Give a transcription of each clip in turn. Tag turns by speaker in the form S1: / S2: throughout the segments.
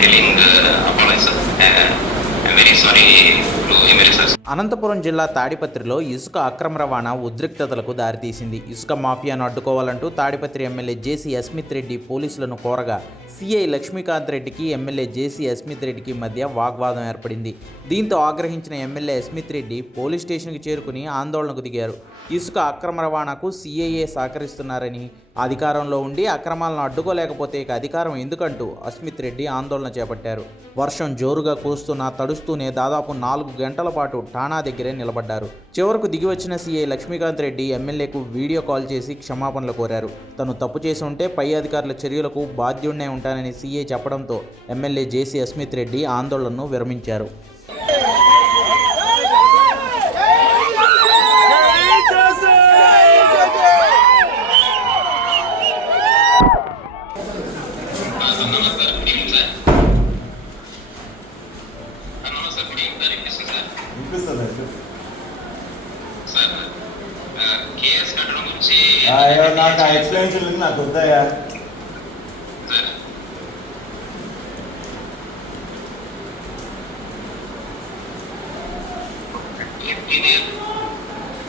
S1: telling the apologists eh,
S2: Anantapuram జిల్లా తాడిపత్రిలో ఇసుక అక్రమ రవాణా ఉద్రిక్తతలకు దారితీసింది. ఇసుక మాఫియాను అడ్డుకోవాలంటూ తాడిపత్రి ఎమ్మెల్యే జేసీ అస్మిత్ రెడ్డి పోలీసులను కోరగా సిఐ లక్ష్మీకాంత్ రెడ్డికి ఎమ్మెల్యే జేసీ అస్మిత్ రెడ్డికి మధ్య వాగ్వాదం ఏర్పడింది. దీంతో ఆగ్రహించిన ఎమ్మెల్యే అస్మిత్ రెడ్డి పోలీస్ స్టేషన్కి చేరుకుని ఆందోళనకు దిగారు. ఇసుక అక్రమ రవాణాకు సిఐఏ సహకరిస్తున్నారని అధికారంలో ఉండి అక్రమాలను అడ్డుకోలేకపోతే ఇక అధికారం ఎందుకంటూ అస్మిత్ రెడ్డి ఆందోళన చేపట్టారు. వర్షం జోరుగా కురుస్తున్నా నడుస్తూనే దాదాపు నాలుగు గంటల పాటు ఠాణా దగ్గరే నిలబడ్డారు. చివరకు దిగివచ్చిన సీఐ లక్ష్మీకాంత్ రెడ్డి ఎమ్మెల్యేకు వీడియో కాల్ చేసి క్షమాపణలు కోరారు. తను తప్పు చేసి ఉంటే పై అధికారుల చర్యలకు బాధ్యుడినే ఉంటానని సీఐ చెప్పడంతో ఎమ్మెల్యే జేసీ అస్మిత్ రెడ్డి ఆందోళనను విరమించారు.
S1: Thank you. వినిపిస్తుంది
S3: నాకు ఆ ఎక్స్ప్లెనేషన్ నాకు వద్దాయా
S1: సార్. ఇది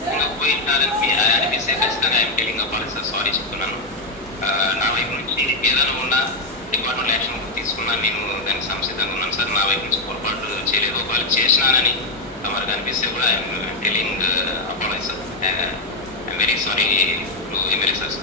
S1: ఇంకా పోయింటారని మీ అనిపిస్తే ఖచ్చితంగా ఐఎమ్ టెలింగ్ అవ్వాలి సార్ సారీ చెప్తున్నాను. ఆ, నా వైపు నుంచి ఏదైనా ఉన్నా డిపార్ట్మెంట్ యాక్షన్ తీసుకున్నాను నేను దానికి సంసిద్ధంగా ఉన్నాను సార్. నా వైపు నుంచి పొరపాటు చేసినానని తమరికి అనిపిస్తే కూడా I'm telling apology sir I'm very sorry to MLA sir